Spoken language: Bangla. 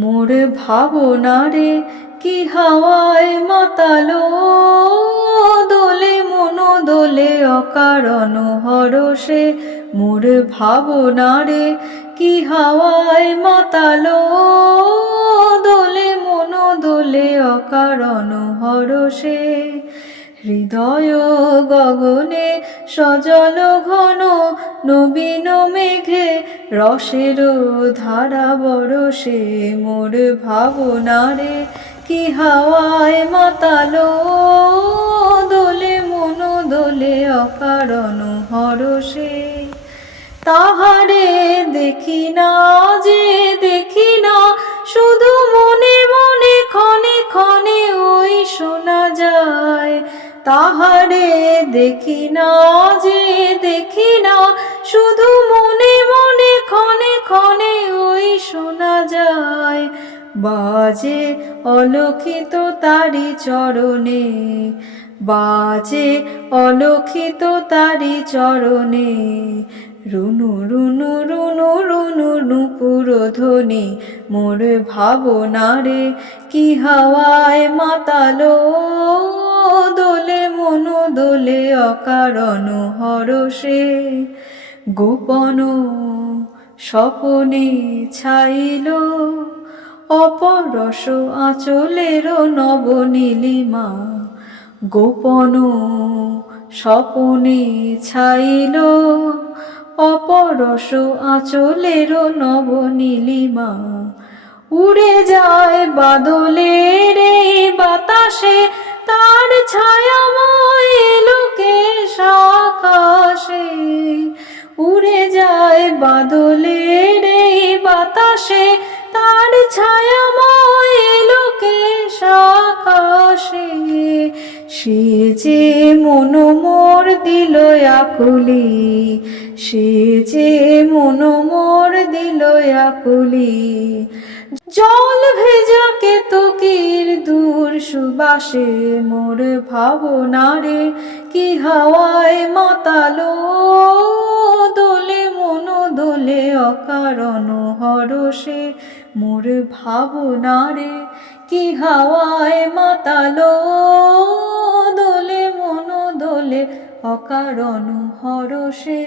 মোর ভাবনারে কি হাওয়ায় মাতালো, দোলে মন দোলে অকারণ হরষে। মোর ভাবনারে কি হাওয়ায় মাতালো, দোলে মন দোলে অকারণ হরষে। হৃদয় গগনে সজল ঘন নবীন মেঘে, রসের ধারা বরষে। মোর ভাবনারে কি হাওয়ায় মাতালো, দোলে মন দোলে অকারণ হরষে। তাহারে দেখি না যে দেখি না, শুধু মনে মনে ক্ষণে ক্ষণে ওই শোনা যায়। তাহারে দেখি না যে দেখি না, শুধু মনে মনে ক্ষণে ক্ষণে ওই শোনা যায়। বাজে অলক্ষিত তারি চরণে, বাজে অলক্ষিত তারি চরণে। রুনু রুনু রুনু রুনু নূপুর ধ্বনি, মোর ভাবনারে কি হাওয়ায় মাতালো, দোলে মন দোলে অকারণ হরষে। গোপন স্বপনে ছাইল অপরস আঁচলের নবনীলিমা। গোপন স্বপনে ছাইল অপরস আঁচলের নবনীলিমা। উড়ে যায় বাদলের এই বাতাসে, তার ছায়াময় লোকেশ আকাশে। উড়ে যায় বাদলের এই বাতাসে, তার ছায়াময় লোকেশ আকাশে। সে যে মন মোর দিল আকুলি, সে যে মন মোর দিল আকুলি। জল ভেজা কেতকীর দূর সুবাসে, মোর ভাবনারে কি হাওয়ায় মাতালো, দোলে মন দোলে অকারণ হরষে। মোর ভাবনারে কি হাওয়ায় মাতালো, দোলে মন দোলে অকারণ হরষে।